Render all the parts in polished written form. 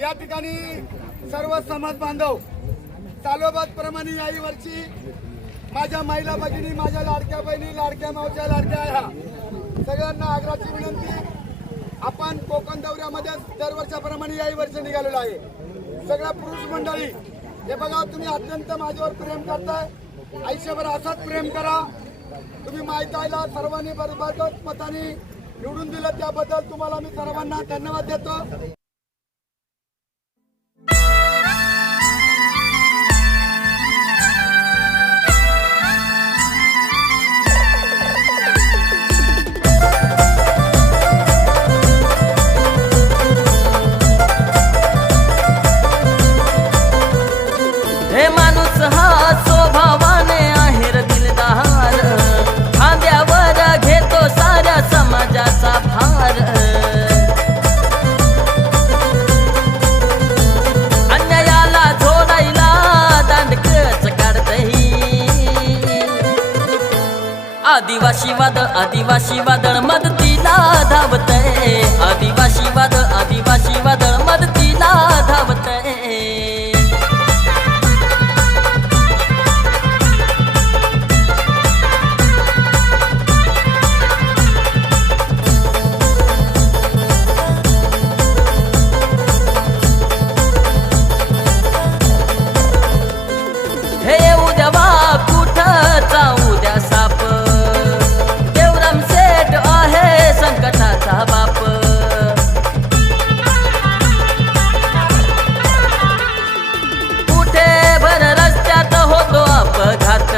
या ठिकाणी सर्व समाज बांधव चालोबाद प्रमाणे याही वर्षी माझ्या महिला भगिनी, माझ्या लाडक्या बहिणी, लाडक्या मावच्या, लाडक्या आया सगळ्यांना आग्रहाची विनंती, आपण कोकण दौऱ्यामध्ये दरवर्षाप्रमाणे याही वर्षी निघालेलो आहे. सगळ्या पुरुष मंडळी हे बघा, तुम्ही अत्यंत माझ्यावर प्रेम करताय, आयुष्यभर असाच प्रेम करा. तुम्ही माहितीला सर्वांनी बरोबर मताने निवडून दिलं त्याबद्दल तुम्हाला मी सर्वांना धन्यवाद देतो. हे माणूस हा स्वभावाने आहेर दिलदार, खांद्यावर घेतो साऱ्या समाजाचा भार. अन्यायाला झोडायला दांडकच काढतही. आदिवासीवाद आदिवासीवाद मदतीला धावतय. आदिवासीवाद आदिवासीवाद मदतीला धावतय. उद्या साप देवराम सेठ आहे संकटाचा बाप. कुठे भर रस्त्यात होतो अपघात.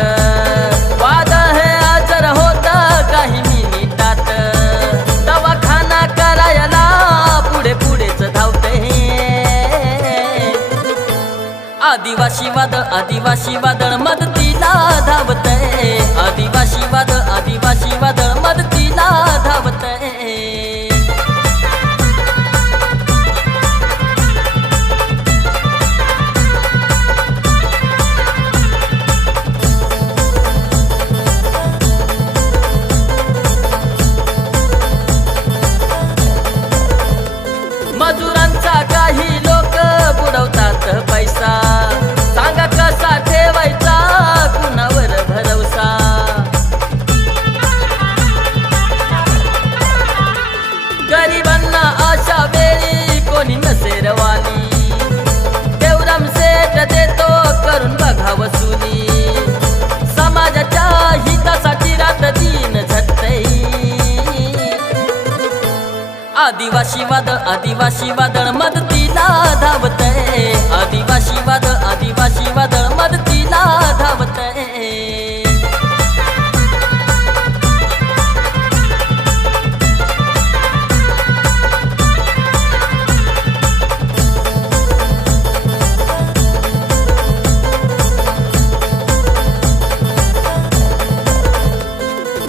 वाद हे आजर होत काही मिनिटात. दवाखाना करायला पुढे पुढेच धावते. आदिवासीवाद आदिवासीवाद मदतीला धावतय. आदिवासीवाद आदिवासीवाद मदतीला धावतय. मजुरांचा काही लोक बुडवतात पैसा. सांगा कसा ठेवायचा कुणावर भरवसा. गरिबांना अशा वेळी कोणी नसेरवाली. देवराम सेठ देतो करून बघा वसुली. समाजाच्या हितासाठी रात दिन झटतय. आदिवासीवाद आदिवासीवाद मदतीला धावतय. आदिवासीवाद आदिवासीवाद मदतीला धावतय.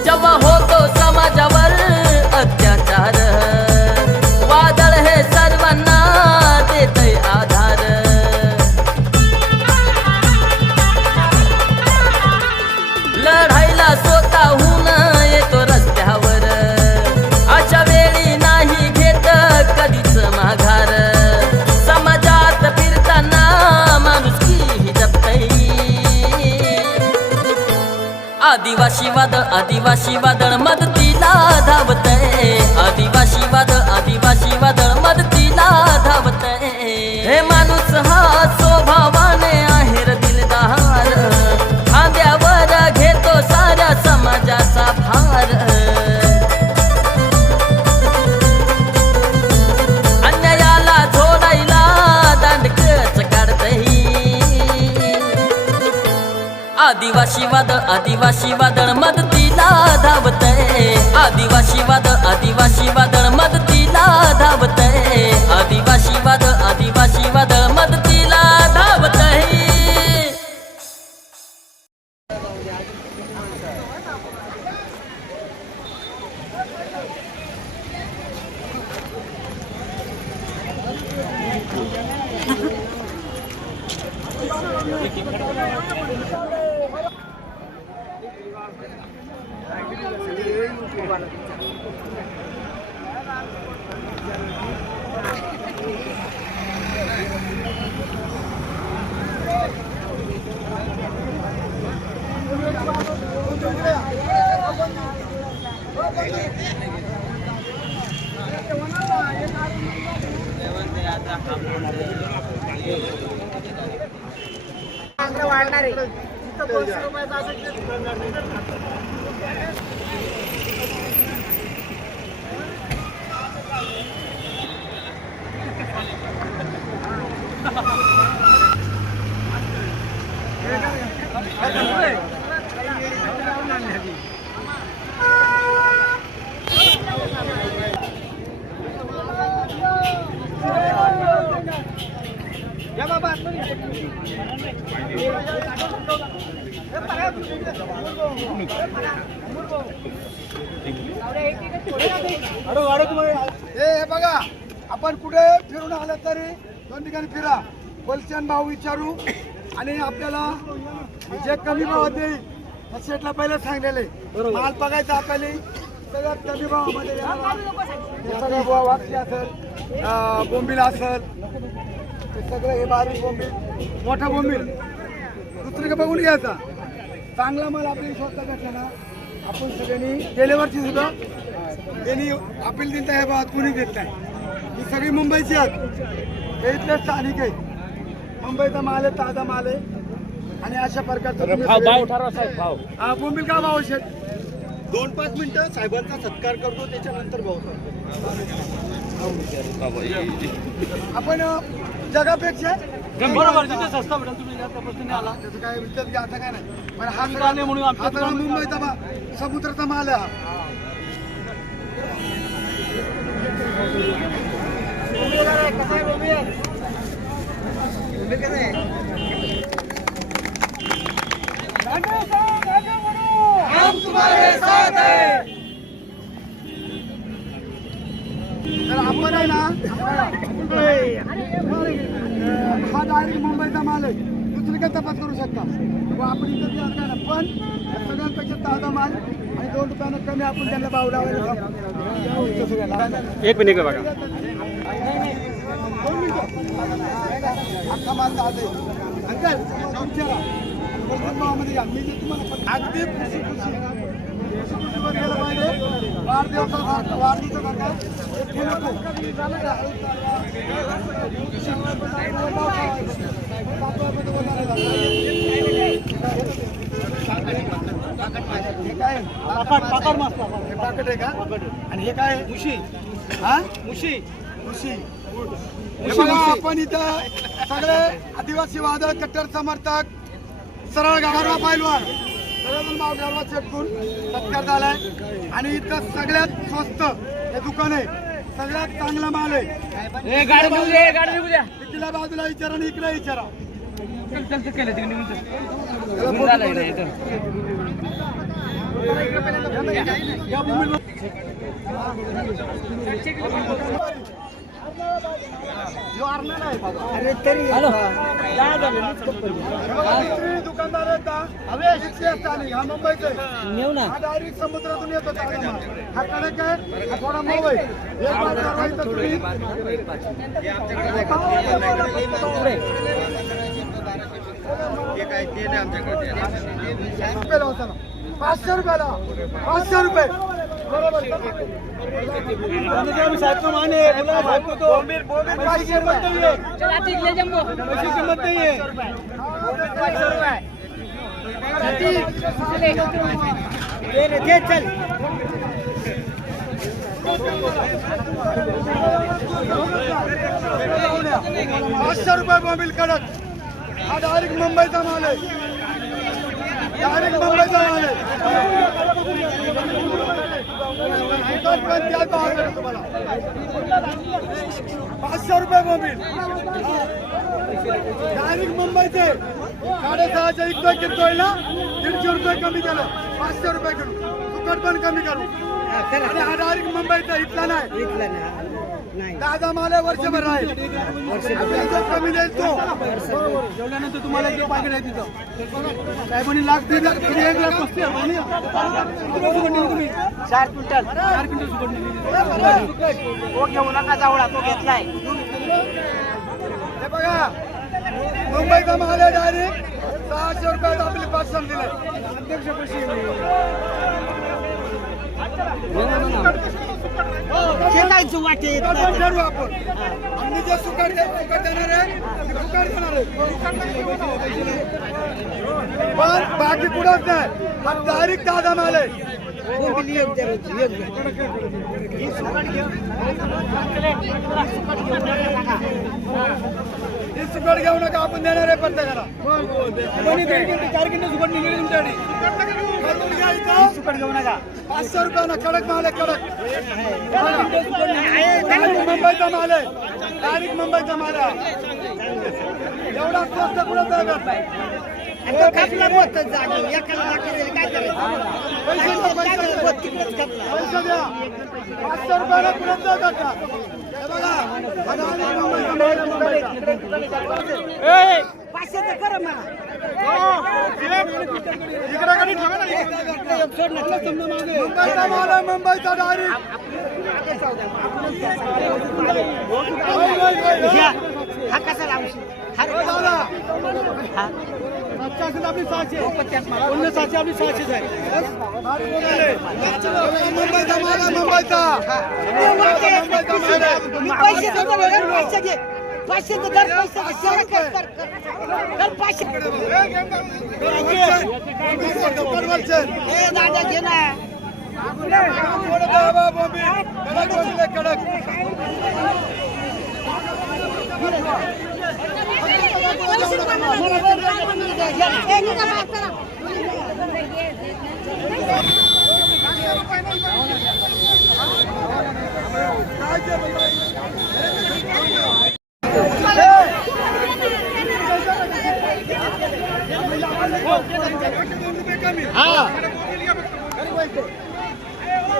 जेव्हा होतो समाजावर अत्याचार, वादळ हे सर्वांना देतय आधार. लढाईला स्वतःहून येतो रस्त्यावर. अशा वेळी नाही घेत कधीच माघार. समाजात फिरताना माणुसकी जपतय. आदिवासीवाद आदिवासीवाद मदतीला धावतय. आदिवासीवाद आदिवासीवाद मदतीला धावतय. हे माणूस हा स्वभावाने आहेर दिलदार, खांद्यावर घेतो साऱ्या समाजाचा भार. अन्यायाला झोडायला दांडकच काढतही. आदिवासीवाद आदिवासीवाद मदतीला धावतय. आदिवासीवाद आदिवासीवाद मदतीला धावतय. आदिवासीवाद आदिवासीवाद मदतीला धावतय. वाढणार आहे तिथं 200 रुपयाचं असं हे बघा, आपण कुठे फिरून आलं तरी दोन ठिकाणी फिरा, होलसेल भाव विचारू आणि आपल्याला जे कमी भावात देईल त्या शेटला पहिलं सांगलेले माल बघायचा आपल्याला सगळ्यात कमी भावामध्ये हे सगळं वाटली असेल, बोंबील असेल, ते सगळं हे बारीक बोंबील, मोठा बोंबील दुसरीकडे बघून घ्यायचा. चांगला माल आपल्याला स्वतः भेटला ना, आपण सगळ्यांनी गेल्या वर्षी सुद्धा त्यांनी अपील दिलं हे भावात कोणी देत नाही. ही सगळी मुंबईची आहेत, हे इथले स्थानिक आहे. मुंबईचा माल आहे, ताजा माल आहे आणि अशा प्रकारचा भाव बोंबील का भाव शेत 2-5 मिनिटं साहेबांचा सत्कार करतो, त्याच्यानंतर भाऊ आपण जगापेक्षा बरोबर तिथे सस्ता भेटेल. तुम्ही या पद्धतीने आला त्याचं काय विकत घ्या आता काय नाही, पण हा सगळा मुंबईचा समुद्राचा माल आहे हा. तर आपण आहे ना, हा डायरेक्ट मुंबईचा माल आहे, दुसरीकडे तपास करू शकता. आपण इथं काय ना, पण सगळ्यांपेक्षा ताजा माल आणि 2 रुपयानं कमी आपण त्यांना भाव लावायला. 1 मिनिट बघा, 2 मिनिटं अख्खा माल ताजा आहे. अंकल विचारा होलसेल भावामध्ये घ्या, मी ते तुम्हाला अगदी खुशी खुशीवर गेलं पाहिजे. वाढदिवसासारखा हे नको. हे काय हे पाकट आहे का? आणि हे काय मुशी? हा मुशी मुशी. हे बघा, आपण इथं सगळे आदिवासी वादळ कट्टर समर्थक सरळ गारवा पैलवान सगळेजण भाव गारवा चटकून सत्कार झालाय. आणि इथं सगळ्यात स्वस्त हे दुकान आहे, सगळ्यात चांगला माल आहे. इकडल्या बाजूला विचारा आणि इकडे विचारा. दुकानदार हा मुंबईचा हा डायरेक्ट समुद्रातून येतो. हा कडक आहे, हा थोडा मऊ आहे. ₹500 ₹500 बरोबर. ₹500 बोंबील कडक. हा डायरेक्ट मुंबईचा माल आहे, डायरेक्ट मुंबईचा माल आहे. ₹500 बोंबील डायरेक्ट मुंबईचे. 6.5च्या इतकं किरकोळ ना, ₹150 कमी केलं, ₹500 करू. सुकट पण कमी करू. आणि हा डायरेक्ट मुंबईचा, इथला नाही. ताजा माल आहे, वर्षभर आहे. आपल्याला जो कमी देईल तो जेवल्यानंतर तुम्हाला जे पाकिट आहे तिथं साहेबांनी लाख 1.5 लाख 1,35,000 4 क्विंटल 4 क्विंटल सुकट निघाली. तो घेऊ नका जावळा, तो घेतलाय. हे बघा, मुंबईचा माल आहे डायरेक्ट 600 रुपयात आपली पार्सल दिले. शेतांचं वाटे येत नाही. ठरवू आपण. आम्ही जे सुकट देणार आहे ते फुकट देणार आहे. पण बाकी कुठंच नाही, हा डायरेक्ट ताजा माल आहे. हे सुकट घेऊ नका, आपण देणार आहे प्रत्येकाला. 4 क्विंटल सुकट निघाली तुमच्याकडे. ठरवून घ्या इथं. सुकट घेऊ नका. 500 रुपयाला कडक माल आहे, कडक. मुंबईचा माल आहे, डायरेक्ट मुंबईचा माल आहे. एवढा स्वस्त कुठं जागा कापला होत जागी एकाला दाखवलेलं काय करायचं. पैसे द्या, पैसे द्या. तिकडेच कापला. पैसे द्या. 500 रुपयाला कुठं जागा का? हे बघा, हा डायरेक्ट मुंबईचा माल आहे, मुंबईचा. 500 तर करा मला. मुंबईचा माल आहे, मुंबईचा डायरेक्ट. घ्या. हा कसा लावशी हा दादा, हा 700 आपली 600 पुन्हा 700 आपली 600 आहे. मुंबईचा माल आहे, मुंबईचा. मी पैसे देतो ना, 500 घे. 500 तर दर 500 शेअर कर. दर 500 ए दादा घे ना. कडक.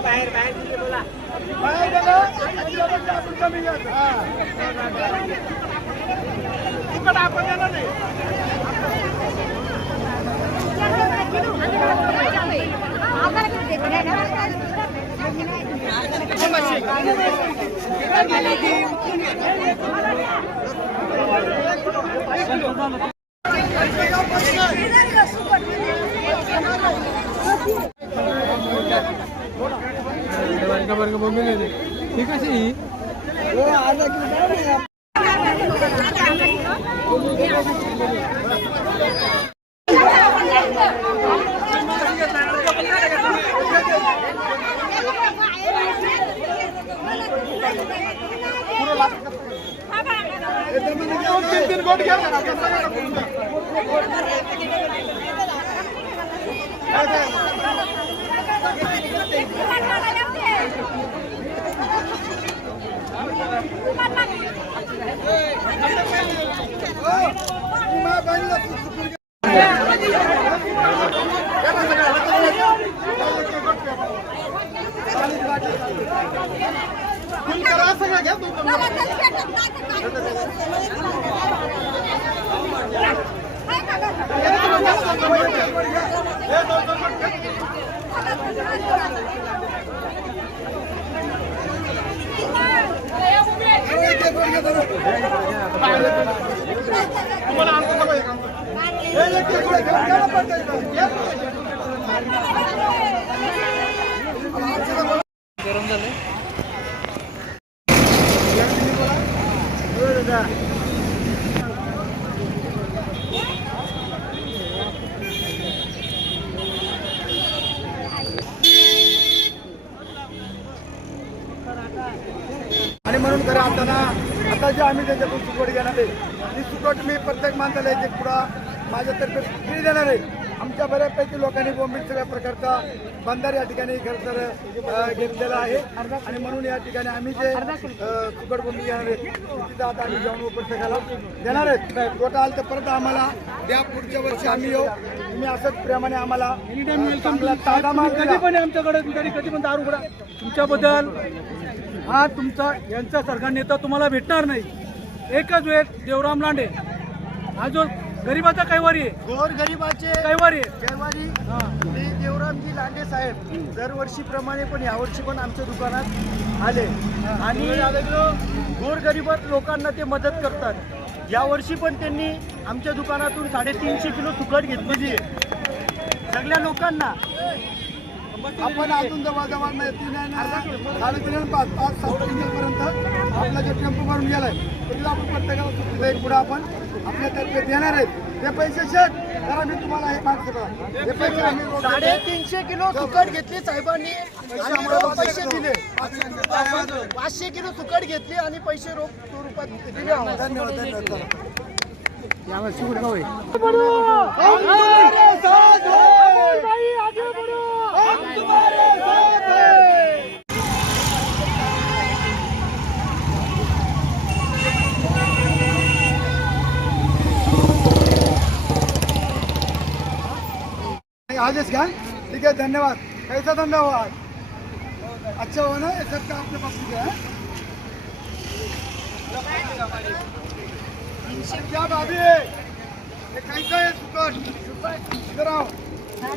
बाहेर बाहेर तिथे बोला. बाहेर गेला, आपण कमी घ्यायचं. तिकडं आपण येणार नाही. ठीक आहे. तीन गोट घ्या. गरम झालं. आणि म्हणून खरं आता जे आम्ही त्याच्यातून सुकट घेणार आहे ती सुकट मी प्रत्येक माणसाला एक पुढा माझ्यातर्फे फ्री देणार आहे. आमच्या बऱ्यापैकी लोकांनी बोंबील सगळ्या प्रकारचा बंदर या ठिकाणी खरं तर घेतलेला आहे आणि म्हणून या ठिकाणी आम्ही जे सुकट बोंबील घेणार आहेत तिथं आता आम्ही जाऊन प्रत्येकाला देणार आहेत. टोटल तर परत आम्हाला त्या पुढच्या वर्षी आम्ही येऊ. तुम्ही असंच प्रेमाने आम्हाला चांगला ताजा माल कधी पण आमच्याकडे कधी पण दारू उघडा. तुमच्याबद्दल हा तुमचा यांच्यासारखा नेता तुम्हाला भेटणार नाही. एकच वेळ देवराम लांडे हा जो गरीबाचा कैवारी आहे, गोर गरिबाचे कैवारी आहे. कैवारी हा. श्री देवरामजी लांडे साहेब दरवर्षीप्रमाणे पण यावर्षी पण आमच्या दुकानात आले आणि गोरगरीब लोकांना ते मदत करतात. यावर्षी पण त्यांनी आमच्या दुकानातून 350 किलो सुकट घेतलेली आहे सगळ्या लोकांना. आपण अजून जवळजवळ 5-7 पर्यंत आपला जो टेम्पो भरून गेलाय तरी आपण प्रत्येकाला पुढे आपण आपल्या तर्फे देणार आहेत. ते पैसे शेट जरा मी तुम्हाला हे मागतो हे पैसे आम्ही 350 किलो सुकट घेतली साहेबांनी आणि रोख पैसे दिले. 500 किलो सुकट घेतली आणि पैसे रोख स्वरूपात दिले. धन्यवाद धन्यवाद. आदेश घ्या. ठीक है धन्यवाद. कैसा धन्यवाद. अच्छा हो ना ये सब का आपने पास किया है क्या भाभी ये कैसा है सुकट इधर आओ. ये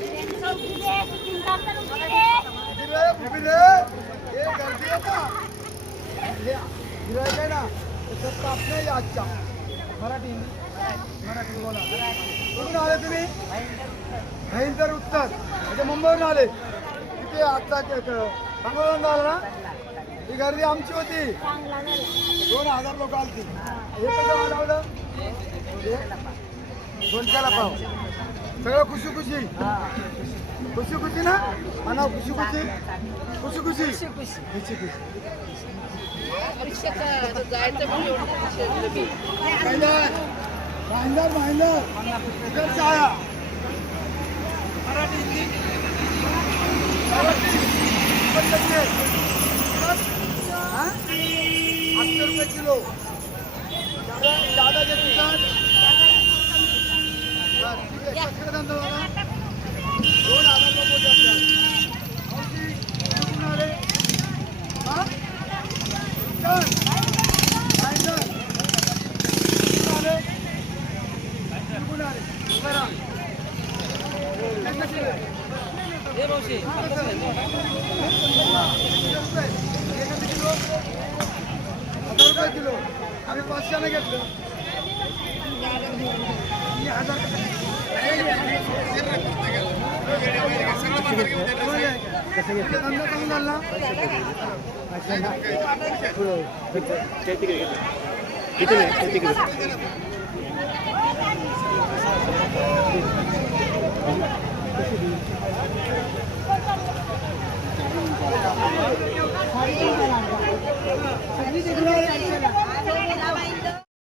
गर्दी है ना ये गिरायक आहे ना ये सब का आपने आजचा मराठी बोला. कुठून आले तुम्ही. भयंकर उत्तर म्हणजे मुंबईवरून आले. तिथे आजचा सांगोला आला ना ही गर्दी आमची होती. 2000 लोक आलती. हे कसं लावलं दोनच्याला पाव सगळं खुशी खुशी खुशी खुशी ना म्हणा खुशी खुशी खुशी खुशी खुशी खुशी. भाईंदर भाईंदर इकडचा आया 800 रुपये किलो दादा के दुकान. किलो आम्ही 500 घेतलं. धंदा चांगला झाला ना.